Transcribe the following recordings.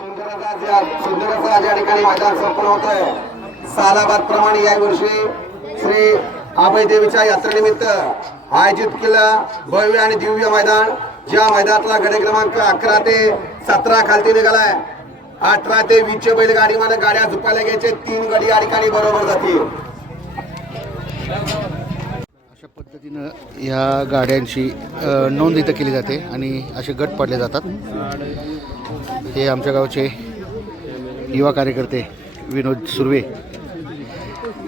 या ठिकाणी मैदान संपन्न होत आहे सालाबाद प्रमाणे या वर्षी श्री आबाई देवीच्या यात्रेनिमित्त आयोजित केलं भव्य आणि दिव्य मैदान. ज्या मैदानातला गडे क्रमांक अकरा ते सतरा खालती निघालाय. अठरा ते वीसचे बैलमध्ये गाड्या झुपायला घ्यायचे. तीन गडी या ठिकाणी बरोबर जातील. अशा पद्धतीनं या गाड्यांची नोंद इथं केली जाते आणि असे गट पडले जातात. हे आमच्या गावचे युवा कार्यकर्ते विनोद सुर्वे.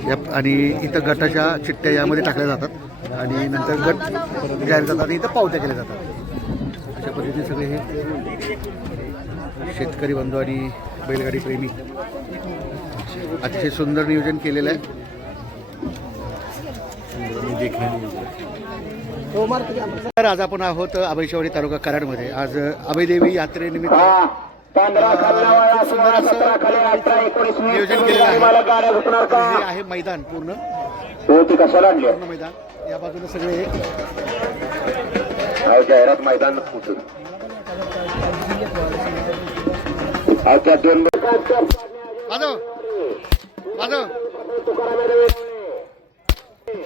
या आणि इथं गटाच्या चिठ्ठ्या यामध्ये टाकल्या जातात. आणि नंतर गट जाहीर जातात आणि इथं पावत्या केल्या जातात. अशा पद्धतीने सगळे हे शेतकरी बंधू आणि बैलगाडी प्रेमी अतिशय सुंदर नियोजन केलेलं आहे. तर आज आपण आहोत अभयशवाडी तालुका कराडमध्ये. आज अभयदेवी यात्रेनिमित्त नियोजन केलेलं आहे. हे आहे. मैदान पूर्ण. कशाला आणली पूर्ण मैदान. या बाजूने सगळे. जाहिरात मैदान त्या दोन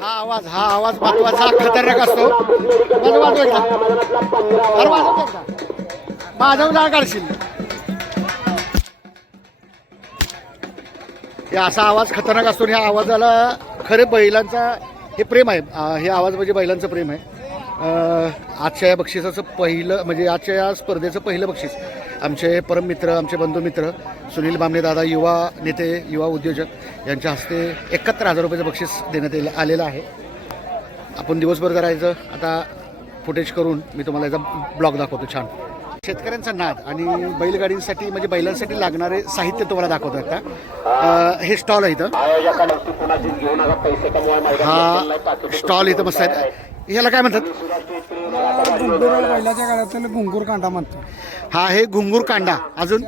हा आवाज हा आवाज महत्त्वाचा खतरनाक असतो. वाजव वाजव एकदा. अरे वाजव एकदा. वाजव ना काढशील हे असा आवाज खतरनाक असतो ह्या आवाजाला खरे बैलांचा हे प्रेम आहे. हे आवाज म्हणजे बैलांचं प्रेम आहे. आजच्या या बक्षिसाचं पहिलं म्हणजे आजच्या या स्पर्धेचं पहिलं बक्षीस आमचे परममित्र आमचे बंधुमित्र सुनील बामणे दादा युवा नेते युवा उद्योजक यांच्या हस्ते एकाहत्तर हजार रुपयाचं बक्षीस देण्यात येलं- आलेलं आहे. आपण दिवसभर करायचं. आता फुटेज करून मी तुम्हाला याचा ब्लॉग दाखवतो. छान. शेतकऱ्यांचा नाद आणि बैलगाडींसाठी म्हणजे बैलांसाठी लागणारे साहित्य तुम्हाला दाखवतो आता. हे स्टॉल आहे इथं. हा स्टॉल इथं मस्त आहे ह्याला काय म्हणतात? बैलाच्या गाड्यात घुंगूर कांदा म्हणतो हा हे घुंगूर कांडा अजून?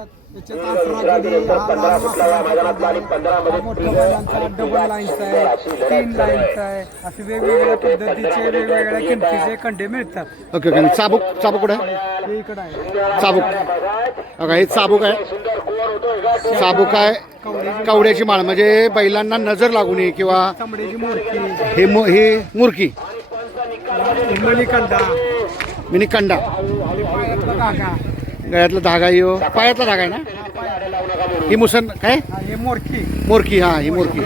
डबल लाईन्स आहे. तीन लाईन्स आहे. असे वेगवेगळ्या पद्धतीचे वेगवेगळ्या किमतीचे कंडे मिळतात. ओके ओके चाबूक चाबूक कुठं? आहे? हे इकडं आहे. चाबूक. ओके हे चाबूक आहे. चाबूक आहे. कवड्याची माळ म्हणजे बैलांना नजर लागू नये किंवा हे मु ही मुरकी हिमली कंदा मिनी कंडा गळ्यातला धागा यो. पायातला धागा आहे ना? ही मुसन काय? हा, हे मोरकी मोरकी हा ही मोरकी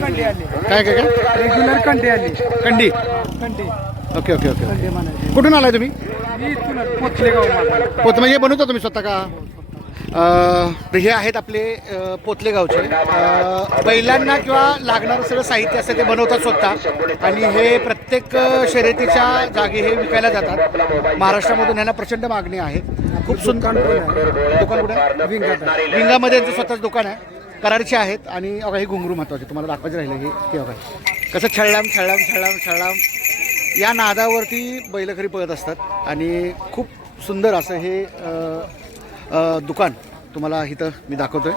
कंडे आले. काय काय काय? रेग्युलर कंडे आले. कंडी? कंडे. ओके ओके ओके कंडे म्हणायचे. कुठून आलाय तुम्ही? मी इथूनच पोचलेगाव माझा पोत म्हणजे बनवता तुम्ही स्वतः का? हे आहेत आपले पोतले गावचे. बैलांना किंवा लागणारं सगळं साहित्य असतं ते बनवतात स्वतः. आणि हे प्रत्येक शर्यतीच्या जागी हे विकायला जातात. महाराष्ट्रामधून ह्यांना प्रचंड मागणी आहे. खूप सुंदर दुकान कुठे विंगा. विंगामध्ये यांचं स्वतःच दुकान आहे. करारचे आहेत. आणि अगं हे घुंगरू महत्त्वाचे. तुम्हाला दाखवायचं राहिले हे ते अगं. कसं छळलाम छळलाम छळलाम छळलाम. या नादावरती बैल खरी पळत असतात. आणि खूप सुंदर असं हे दुकान तुम्हाला इथं मी दाखवतोय.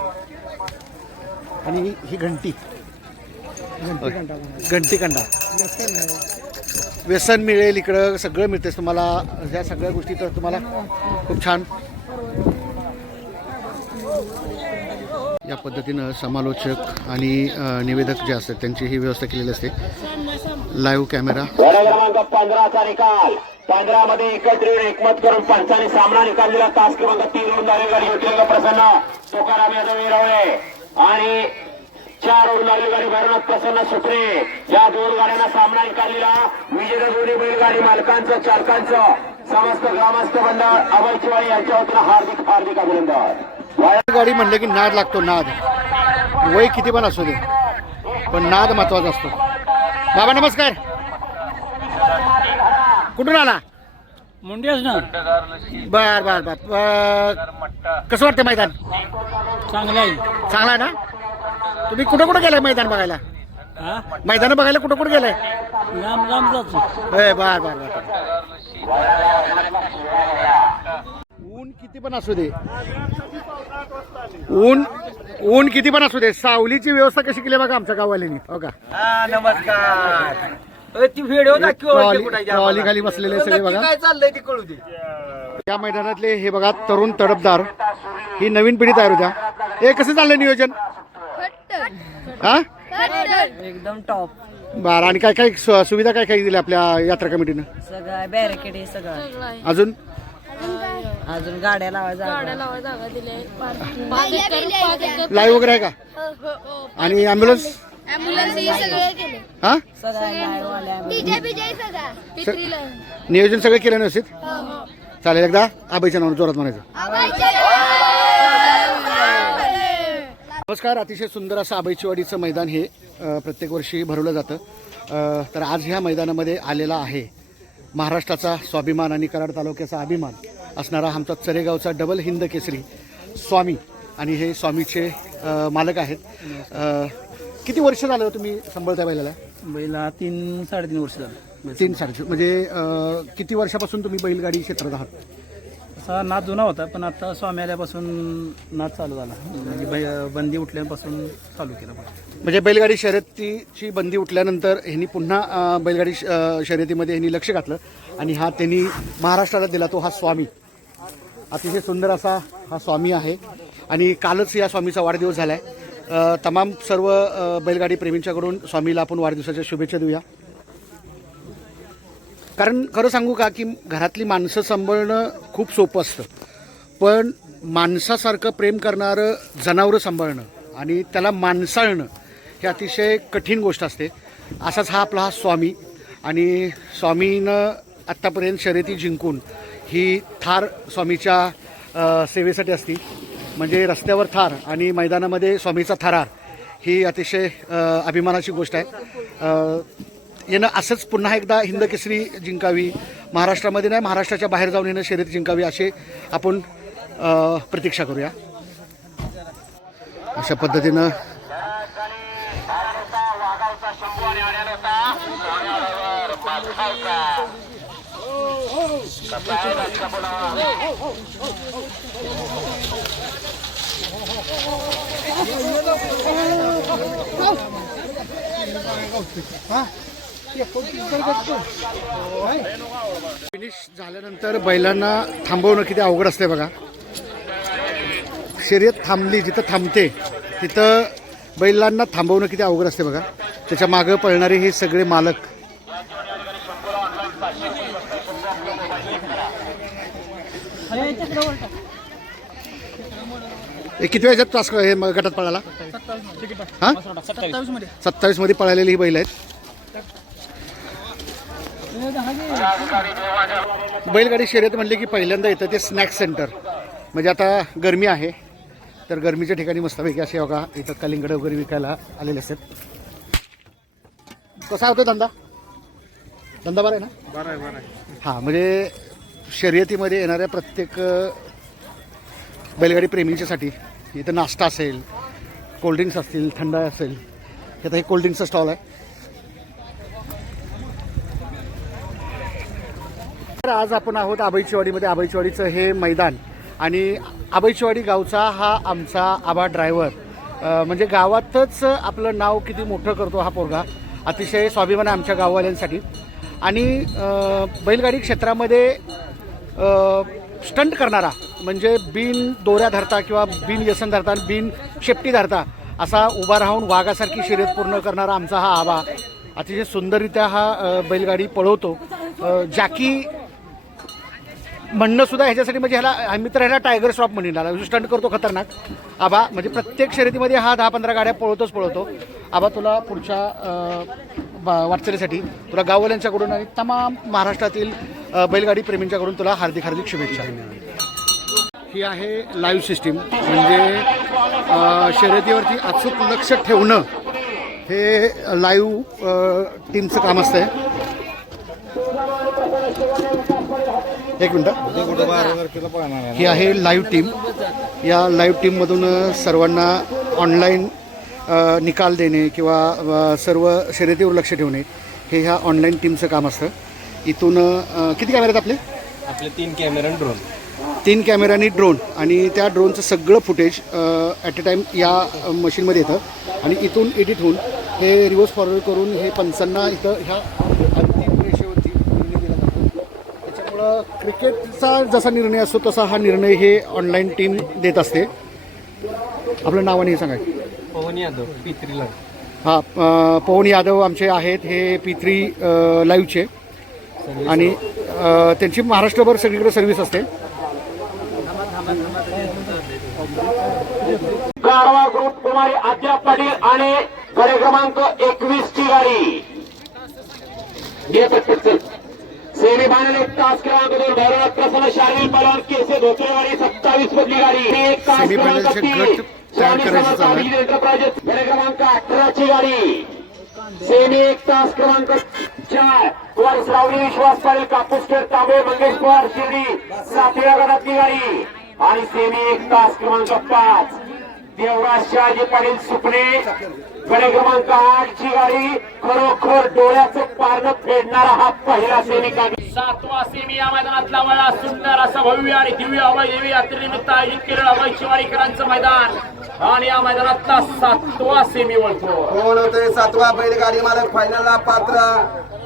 आणि ही- ही घंटी घंटी कंडा. व्यसन मिळेल. इकडं सगळं मिळतेच तुम्हाला ह्या सगळ्या गोष्टी तर तुम्हाला खूप छान. या पद्धतीनं समालोचक आणि निवेदक जे असतात त्यांची ही व्यवस्था केलेली असते. लाईव्ह कॅमेरा पंधराचा निकाल. मध्ये एकत्र येऊन एकमत करून पंचाने सामना निकाललेला तास क्रमांक तीन होऊन झाले गाडी ज्योतिर्लिंग प्रसन्न. तुकाराम यादव विरवळे आणि चार होऊन लागली गाडी भैरवनाथ प्रसन्न सुत्रे. या दोन गाड्यांना सामना निकाललेला विजेता दोन्ही बैलगाडी मालकांचं चालकांचं समस्त ग्रामस्थ मंडळ अभय चिवाळी यांच्या वतीनं हार्दिक हार्दिक अभिनंदन. गाडी म्हणलं की नाद लागतो नाद. वय किती पण असू दे पण नाद महत्त्वाचा असतो. बाबा नमस्कार. कुठून आला? मुंडेच ना. बर बर बर. कसं वाटतं मैदान? चांगलं आहे. चांगला आहे ना? तुम्ही कुठं कुठं गेलाय मैदान बघायला? हा? मैदान बघायला कुठं कुठं गेलाय? लांब लांब जातो. बर बर बर. ऊन किती पण असू दे. ऊन ऊन किती पण असू दे. सावलीची व्यवस्था कशी केली बघा आमच्या गाववाल्यांनी. हो का? नमस्कार. ती व्हिडिओ दाखव ट्रॉली खाली बसलेले सगळे बघा. काय चाललंय ते कळू दे. या मैदानातले हे बघा तरुण तडफदार ही नवीन पिढी तयार होत्या. हे कसं चाललं नियोजन? हा? एकदम टॉप बरं आणि काय काय सु- सुविधा काय काय दिल्या आपल्या यात्रा कमिटीनं? सगळं बॅरिकेड हे सगळं. अजून? अजून गाड्या लावायचा लाईव्ह वगैरे आहे का? आणि ॲम्ब्युलन्स हा नियोजन सगळं केलं व्यवस्थित? चालेल एकदा आबाईच्या नावानं जोरात म्हणायचं. नमस्कार अतिशय सुंदर असं आबाईचीवाडीचं मैदान हे प्रत्येक वर्षी भरवलं जातं. तर आज ह्या मैदानामध्ये आलेला आहे महाराष्ट्राचा स्वाभिमान आणि कराड तालुक्याचा अभिमान असणारा आमचा चरेगावचा डबल हिंद केसरी स्वामी. आणि हे स्वामीचे मालक आहेत. किती वर्ष झालं तुम्ही सांभाळता बैलाला? बैला तीन साडेतीन वर्ष झालं. तीन साडे म्हणजे अ, किती वर्षापासून तुम्ही बैलगाडी क्षेत्रात आहात? असा नाच जुना होता पण आता स्वामी आल्यापासून नाच चालू झाला. म्हणजे बै- बंदी उठल्यापासून चालू केलं पण. म्हणजे बैलगाडी शर्यतीची बंदी उठल्यानंतर ह्यांनी पुन्हा अ, बैलगाडी श- अ, शर्यतीमध्ये ह्यांनी लक्ष घातलं आणि हा त्यांनी महाराष्ट्राला दिला तो हा स्वामी. अतिशय सुंदर असा हा स्वामी आहे. आणि कालच या स्वामीचा वाढदिवस झाला आहे तमाम सर्व बैलगाडी प्रेमींच्याकडून स्वामीला आपण वाढदिवसाच्या शुभेच्छा देऊया. कारण खरं सांगू का की घरातली माणसं सांभाळणं खूप सोपं असतं. पण माणसासारखं प्रेम करणारं जनावरं सांभाळणं आणि त्याला माणसाळणं हे अतिशय कठीण गोष्ट असते. असाच हा आपला हा स्वामी आणि स्वामीनं आत्तापर्यंत शर्यती जिंकून ही थार स्वामीच्या सेवेसाठी असती. म्हणजे रस्त्यावर थार आणि मैदानामध्ये स्वामीचा थरार ही अतिशय अभिमानाची गोष्ट आहे. अ, असंच पुन्हा एकदा हिंद केसरी जिंकावी महाराष्ट्रामध्ये नाही महाराष्ट्राच्या बाहेर जाऊन येणं शर्यत जिंकावी असे आपण प्रतीक्षा करूया. अशा पद्धतीनं हो, हो, हो. फिनिश झाल्यानंतर बैलांना थांबवणं किती अवघड असते बघा. शर्यत थांबली जिथं थांबते तिथं बैलांना थांबवणं किती अवघड असते बघा. त्याच्या मागं पळणारे हे सगळे मालक. हे किती वेळाच्यात तास हे म- गटात पळाला हा? सत्तावीसमध्ये पळालेली ही बैल आहेत. बैलगाडी शर्यत म्हणली की पहिल्यांदा येतं ते स्नॅक्स सेंटर म्हणजे आता गरमी आहे तर गरमीच्या ठिकाणी मस्तपैकी असे बघा इथं कलिंगड वगैरे विकायला आलेले असतात. कसा होतो धंदा? धंदा बरा आहे ना? बरं आहे बरं आहे. हां म्हणजे शर्यतीमध्ये येणाऱ्या प्रत्येक अ, बैलगाडी प्रेमींच्यासाठी इथं नाश्ता असेल कोल्ड्रिंक्स असतील थंड असेल हे आता हे कोल्ड्रिंक्सचं स्टॉल आहे. तर आज आपण आहोत आबाईचीवाडीमध्ये आबाईचीवाडीचं हे मैदान आणि आबाईचीवाडी गावचा हा आमचा आबा ड्रायव्हर म्हणजे गावातच आपलं नाव किती मोठं करतो हा पोरगा. अतिशय स्वाभिमान आहे आमच्या गाववाल्यांसाठी. आणि बैलगाडी क्षेत्रामध्ये स्टंट करणारा म्हणजे बिन दोऱ्या धरता किंवा बिन व्यसन धरता बिन शेपटी धरता असा उभा राहून वाघासारखी शर्यत पूर्ण करणारा आमचा हा आबा अतिशय सुंदररित्या हा बैलगाडी पळवतो. जॅकी म्हणणं सुद्धा ह्याच्यासाठी म्हणजे ह्याला मित्र ह्याला टायगर स्टॉप म्हणून आला. स्टंट करतो खतरनाक. आबा म्हणजे प्रत्येक शर्यतीमध्ये हा दहा पंधरा गाड्या पळवतोच पळवतो. आबा तुला पुढच्या वाटचालीसाठी तुला गाववाल्यांच्याकडून आणि तमाम महाराष्ट्रातील बैलगाडी प्रेमींच्याकडून तुला हार्दिक हार्दिक शुभेच्छा. ही आहे लाईव्ह सिस्टीम म्हणजे शर्यतीवरती अचूक लक्ष ठेवणं हे लाईव्ह टीमचं काम असतंय. एक मिनटं. ही आहे लाईव्ह टीम या लाईव्ह टीममधून सर्वांना ऑनलाईन निकाल देणे किंवा सर्व शर्यतीवर लक्ष ठेवणे हे ह्या ऑनलाईन टीमचं काम असतं. इथून किती कॅमेरे आहेत आपले? आपले तीन कॅमेरा ड्रोन तीन कॅमेरा आणि ड्रोन आणि त्या ड्रोनचं सगळं फुटेज ॲट अ टाईम या मशीनमध्ये येतं. आणि इथून एडिट होऊन हे रिव्हर्स फॉरवर्ड करून हे पंचांना इथं ह्या अंतिम रेषेवरती निर्णय दिला जातो. त्याच्यामुळं क्रिकेटचा जसा निर्णय असतो तसा हा निर्णय हे ऑनलाईन टीम देत असते. आपलं नाव आणि हे सांगा. पवन यादव पित्रीला हा पवन यादव आमचे आहेत. हे पी थ्री लाईव्हचे आणि त्यांची महाराष्ट्रभर सगळीकडे सर्व्हिस असते. गारवा ग्रुप कुमारी आद्या पाटील आणि गडे क्रमांक एकवीस ची गाडी. ये पटपट चल. सेमी फायनल एक तास क्रमांक दोन प्रसन्न शारीरिक पलवान केसे धोत्रेवाडी सत्तावीस मधली गाडी. एक तास क्रमांक तीन स्वामी समर्थ एंटरप्राइजेस गडे क्रमांक अठरा ची गाडी. सेमी एक तास क्रमांक चार. कुमार श्रावणी विश्वास पाटील कापूस खेड तांबे मंगेश पवार शिर्डी सातव्या गटातली गाडी. आणि सेमी एक तास क्रमांक पाच. देवराज शहाजी पाटील सुपणे. गडे क्रमांक आठ ची गाडी खरोखर डोळ्याचं पारणं फेडणारा हा पहिला सैनिका सातवा सेमी या मैदानातला वेळा सुंदर असं भव्य आणि दिव्य अभय देवी यात्रेनिमित्त आयोजित केलेलं अभय शिवारीकरांचं मैदान. आणि या मैदानातला सातवा सेमी वळतो कोण होते सातवा बैलगाडी मालक फायनलला पात्र.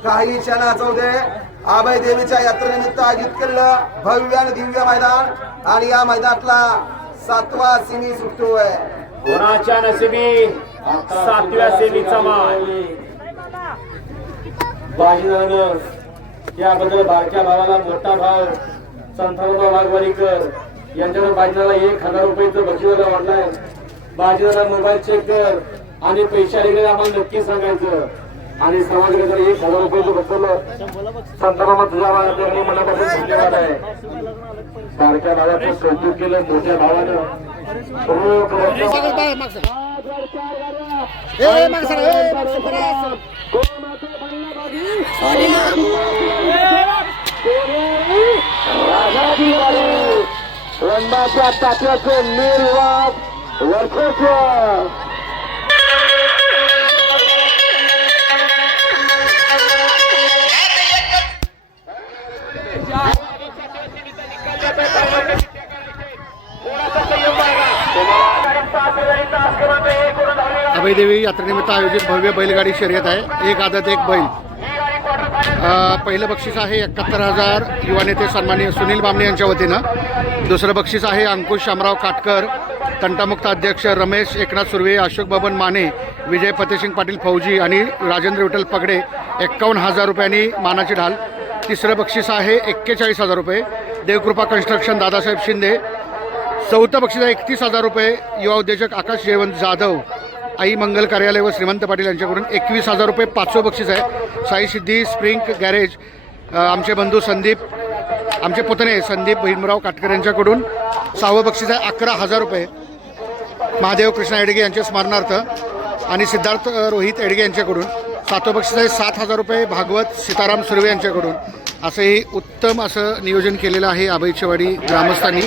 काही क्षणाचं दे. आबाई देवीच्या यात्रेनिमित्त आयोजित केलेलं भव्य आणि दिव्य मैदान आणि या मैदानातला सातवा सिमी सुटतोय कोणाच्या नशिबी सातव्या सेमीचा मान बाजीरावनं याबद्दल बारक्या भावाला मोठा भाव संतानबा वाघवारीकर यांच्याकडे बाजीराला एक हजार रुपयेचं बक्षिसाला वाढलाय. बाजीराला मोबाईल चेक कर आणि पैसे आले आम्हाला नक्की सांगायचं. आणि समाजाकडे एक हजार रुपयाचं बसवलं संतानामा तुझ्या माझ्या मनापासून धन्यवाद आहे. बारक्या भावाचं कौतुक केलं मोठ्या भावानं. रक्कम रंगाच्या तात्याचं निर्वाद वर्चस्व अभयदेवी यात्रेनिमित्त आयोजित भव्य बैलगाडी शर्यत आहे. एक आदत एक बैल. पहिलं बक्षीस आहे एकाहत्तर हजार युवा नेते सन्माननीय सुनील बामणे यांच्या वतीनं. दुसरं बक्षीस आहे अंकुश शामराव काटकर तंटामुक्त अध्यक्ष रमेश एकनाथ सुर्वे अशोक बबन माने विजय फतेसिंग पाटील फौजी आणि राजेंद्र विठ्ठल पगडे एक्कावन्न हजार रुपयांनी मानाची ढाल. तिसरं बक्षीस आहे एक्केचाळीस हजार रुपये. देवकृपा कन्स्ट्रक्शन दादासाहेब शिंदे चौथं बक्षीस आहे एकतीस हजार रुपये. युवा उद्योजक आकाश जयवंत जाधव आई मंगल कार्यालय व श्रीमंत पाटील यांच्याकडून एकवीस हजार रुपये पाचवं बक्षीस आहे. साई सिद्धी स्प्रिंग गॅरेज आमचे बंधू संदीप आमचे पुतणे संदीप भीमराव काटकर यांच्याकडून सहावं बक्षीस आहे अकरा हजार रुपये. महादेव कृष्णा एडगे यांच्या स्मरणार्थ आणि सिद्धार्थ रोहित एडगे यांच्याकडून सातवं बक्षीस आहे. सात हजार रुपये भागवत सीताराम सुर्वे यांच्याकडून. असंही उत्तम असं नियोजन केलेलं आहे आबईचेवाडी ग्रामस्थांनी.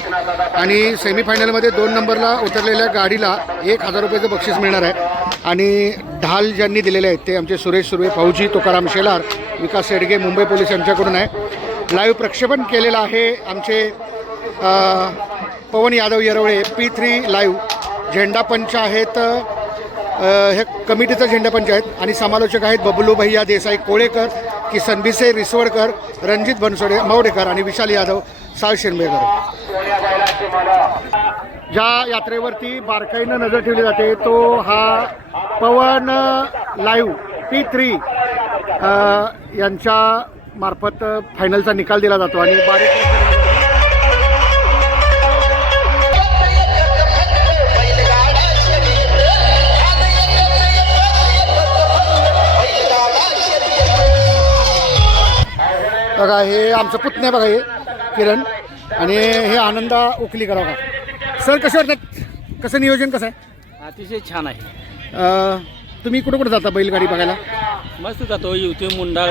आणि सेमीफायनलमध्ये दोन नंबरला उतरलेल्या गाडीला एक हजार रुपयाचं बक्षीस मिळणार आहे. आणि ढाल ज्यांनी दिलेले आहेत ते आमचे सुरेश सुर्वे फौजी तुकाराम शेलार विकास एडगे मुंबई पोलीस यांच्याकडून आहे. लाईव्ह प्रक्षेपण केलेलं आहे आमचे Pawan Yadav Yerwale P three live. झेंडा पंच आहेत हे कमिटीचं झेंडा पंच आहेत आणि समालोचक आहेत बबलू भैया देसाई कोळेकर किसन भिसे रिसवडकर रणजित बनसोडे मवडेकर आणि विशाल यादव साळ शिरमेकर ज्या यात्रेवरती बारकाईनं नजर ठेवली जाते तो हा पवन लाईव्ह पी थ्री यांच्या मार्फत फायनलचा निकाल दिला जातो आणि बारीक बघा हे आमचं पुतण्या बघा हे किरण आणि हे आनंदा उकली करा बघा. सर कसे वाटतात? कसं नियोजन कसं आहे? अतिशय छान आहे. अं, तुम्ही कुठं कुठं जाता बैलगाडी बघायला? मस्त जातो युती मुंडाळ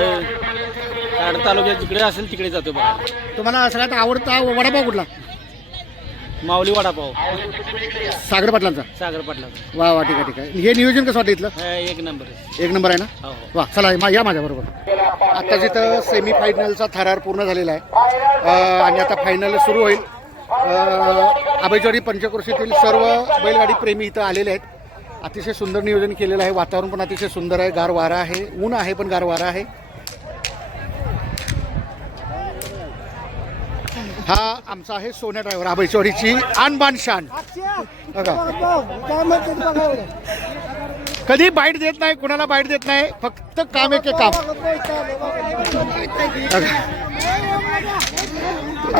ताड तालुक्यात जिकडे असेल तिकडे जातो बघा. तुम्हाला सगळ्यात आवडता वडापाव कुठला? माऊली वडापाव. सागर पाटलांचा? सागर पाटलाचा. वा वा ठीक आहे ठीक आहे. हे नियोजन कसं वाटतं इथलं? हा, एक नंबर आहे. एक नंबर आहे ना? हो वा चला मा या माझ्याबरोबर आता जिथं सेमी फायनलचा थरार पूर्ण झालेला आहे अं, आणि आता फायनल सुरू होईल आबेजवाडी पंचक्रोशीतील सर्व बैलगाडी प्रेमी इथं आलेले आहेत. अतिशय सुंदर नियोजन केलेलं आहे. वातावरण पण अतिशय सुंदर आहे. गार वारा आहे ऊन आहे पण गार वारा आहे. हा आमचा आहे सोन्या ड्रायव्हर आबैचवाडीची आणबान शान. कधी बाईट देत नाही कुणाला बाईट देत नाही फक्त काम एक काम.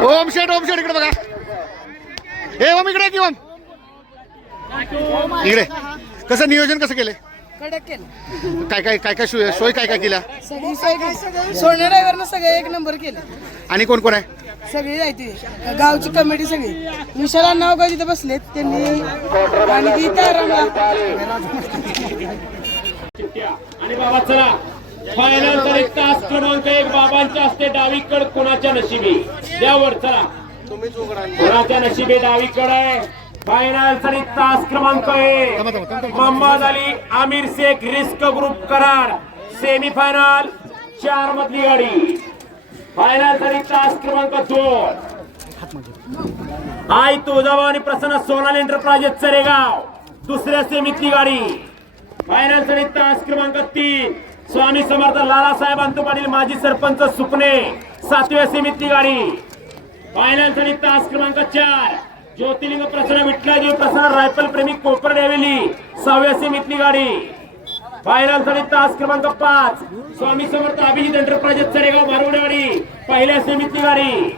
ओम शेठ ओम शेठ इकडे बघा. हे ओम इकडे की ओम. इकडे. कसं नियोजन कसं कडक केलं. काय काय काय काय सोय सोय काय काय केल्या? सगळी सोय सोने ड्रायव्हरनं सगळे एक नंबर केलं. आणि कोण कोण आहे? सगळी जायची. गावची कमिटी सगळी. विशाला नाव का तिथे बसलेत? त्यांनी आणि ती तारांगा आणि बाबा चला. फायनल तर एक तास क्रमांक एक बाबांच्या असते डावीकड कोणाच्या नशिबी? द्यावर चला. कोणाच्या नशिबी डावीकड आहे? फायनल तरी तास क्रमांक एक मोहम्मद अली आमिर शेख रिस्क ग्रुप करार. सेमी फायनल चार मधली गाडी. फायनल तरी तास क्रमांक दोन. आई तुळजाभाऊ आणि प्रसन्न सोनाल एंटरप्राइजेस चरेगाव. दुसऱ्या सेमीतली गाडी. फायनलसाठी तास क्रमांक तीन. स्वामी समर्थ लालासाहेब अंतू पाटील माजी सरपंच सुपणे सातव्या सेमीतली गाडी. फायनलसाठी तास क्रमांक चार. ज्योतिलिंग प्रसन्न विठ्ठलाजी प्रसन्न रायफल प्रेमी कोपर डेवेली सहाव्या सेमीतली गाडी. फायनलसाठी तास क्रमांक पाच. स्वामी समर्थ अभिजित एंटरप्राइजेस चरेगाव मारवडेवाडी पहिल्या सेमीतली गाडी.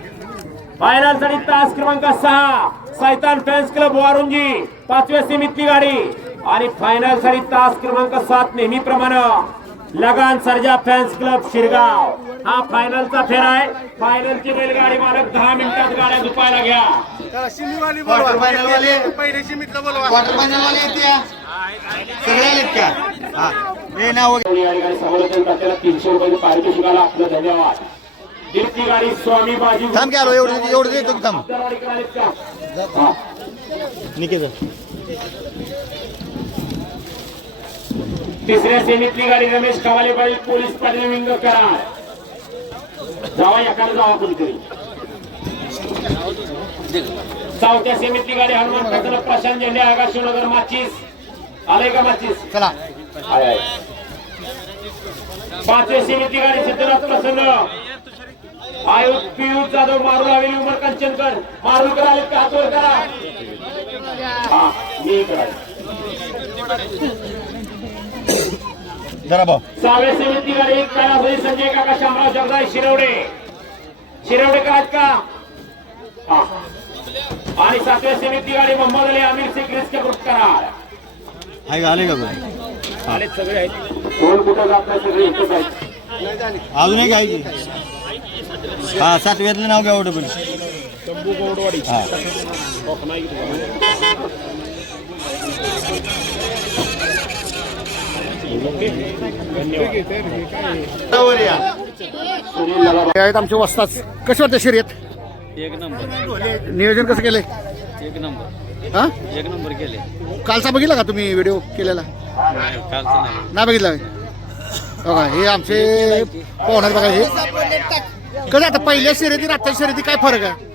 फायनलसाठी तास क्रमांक सहा. सैतान फॅन्स क्लब वारुंजी पाचव्या सेमीतली गाडी. आणि फायनल झाली तास क्रमांक सात नेहमीप्रमाणे. Lagaan Sarja fans club Shirgaon. हा फायनलचा फेरा आहे. फायनलची बैलगाडी मालक दहा मिनिटात गाड्या झुपायला घ्या. या. ठिकाणी समालोचन करताना तीनशे रुपये पारितोषिकाला आपलं धन्यवाद. गाडी स्वामी बाजी थांब की आलो. एवढं एवढं देतो की थांब. दरवाडीकर आलेत का? हा. तिसऱ्या सेमीतली गाडी रमेश कवाले पाटील पोलीस पाटील विंग करार जावा एखादं जावा कोणीतरी. चौथ्या सेमीतली गाडी हनुमान प्रसन्न प्रशांत झेंडे आकाशनगर माचीस. आलंय का माचीस? चला. पाचव्या सेमीतली गाडी सिद्धनाथ प्रसन्न. आयुष पियुष जाधव मारू हवेली उमर कंचनकर मारूकर आले का? हातवर करा. हा मी करा जरा भाऊ सहाव्या सेमीतली गाडी कैलासवाडी संजय काका शामराव जगदाय शिरवडे. शिरवडेकर आहेत का? हा. आणि सातव्या सेमीतली गाडी मोहम्मद अली आमिर शेख रिस्क ग्रुप करार आहे का आले का आले सगळे आहेत. कोण कुठं जात नाही सगळे आहेत. अजून एक आहे की? हा सातव्यातलं नाव घ्या एवढं पण. सुनील आहेत आमचे वस्ताद. कशी वाटते शर्यत? एक नंबर. नियोजन कसं केलंय? एक नंबर. हा? एक नंबर केले कालचा बघितला का तुम्ही व्हिडिओ केलेला? कालचं नाही. नाही बघितला? बघा हे आमचे पाहुणार बघा हे. कसं आता पहिल्या शर्यती आत्ताच्या शर्यती काय फरक आहे?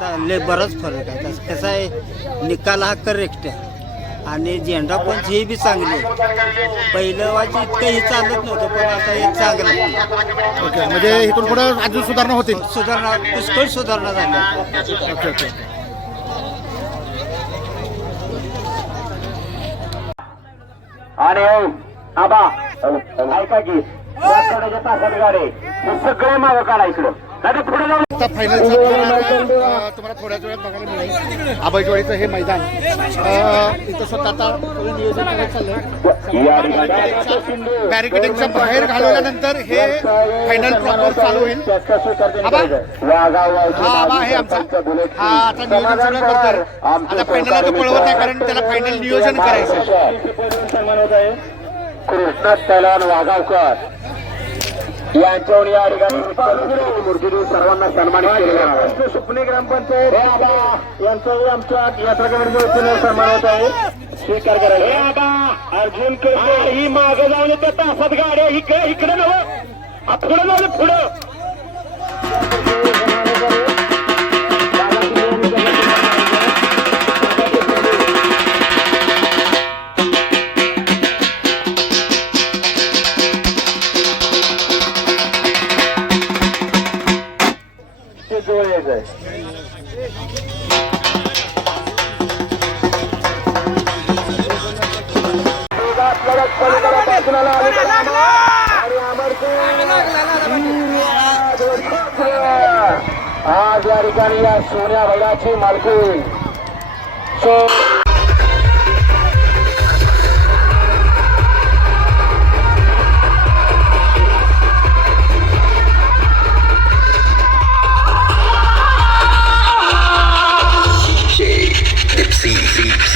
चालले बराच फरक आहे. कसं कसं आहे? निकाल हा करेक्ट आहे. आणि झेंडा पंच हे बी चांगले. आहे. पहिलं वाची इतकं हे चालत नव्हतं पण आता हे चांगलं. ओके म्हणजे इथून पुढे अजून सुधारणा होतील? सुधारणा पुष्कळ सुधारणा झाली ओके ओके. आणि आबा ऐका की सगळे मागं काढा इकडं. आता फायनलचा तुम्हाला थोड्याच वेळात बघायला मिळेल. आबाईजवाडीचं हे मैदान इथं स्वतः आता नियोजन चाललंय. ठिकाणी बॅरिकेडिंगच्या बाहेर घालवल्यानंतर हे फायनल प्रॉपर चालू होईल. आबा हा आबा आहे आमचा. हा आता नियोजन सगळं करतोय. आता फायनलला तो पळवत नाही कारण त्याला फायनल नियोजन करायचं आहे. आहे कृष्ण तलान वाघावकर यांच्यावर या ठिकाणी मूर्ती सर्वांना सन्मानित केलेला सुपणे ग्रामपंचायत यांचाही आमच्या यात्रा कमिटीच्या वतीने सन्मान होत आहे स्वीकार करायला हे अर्जुन करते ही मागे जाऊन त्या तासात गाड्या इकडे इकडे नव पुढे जाऊ पुढं आज या ठिकाणी या सोन्या भगाची मालकी. सो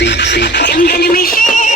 हे,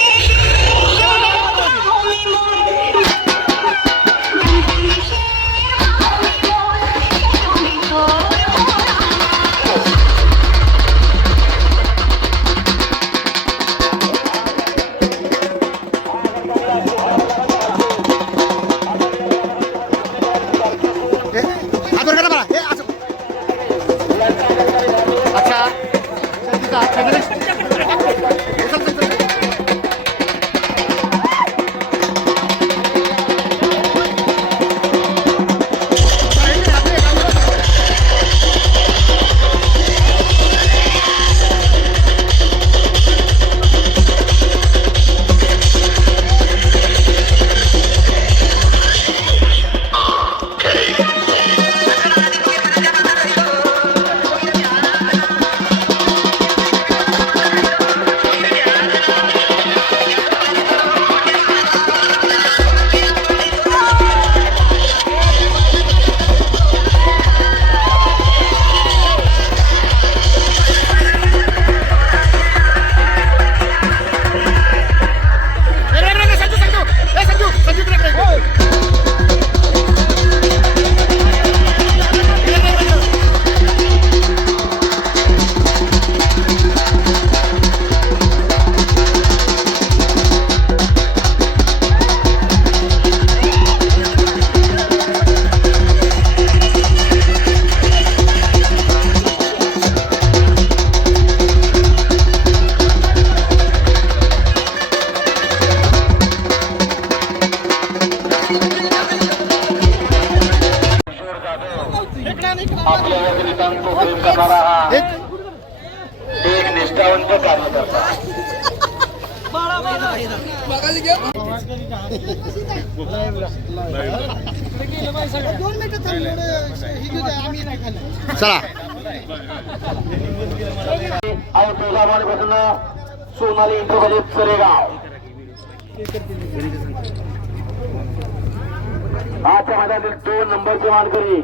दोन वाडकरी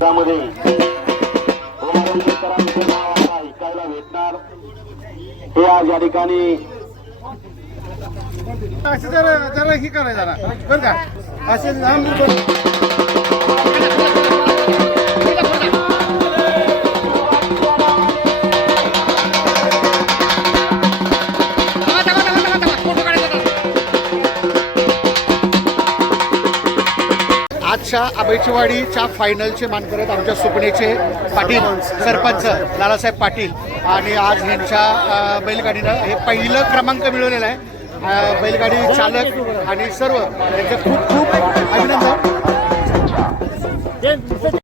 त्यामध्ये ऐकायला भेटणार. हे आज या ठिकाणी असं जरा जरा ही करायला जरा. बरं का? असे आजच्या आबेचीवाडीच्या फायनलचे मानकर आहेत आमच्या सुपणेचे पाटील सरपंच लालासाहेब पाटील आणि आज ह्यांच्या बैलगाडीनं हे पहिलं क्रमांक मिळवलेलं आहे. बैलगाडी चालक आणि सर्व यांचे खूप खूप अभिनंदन.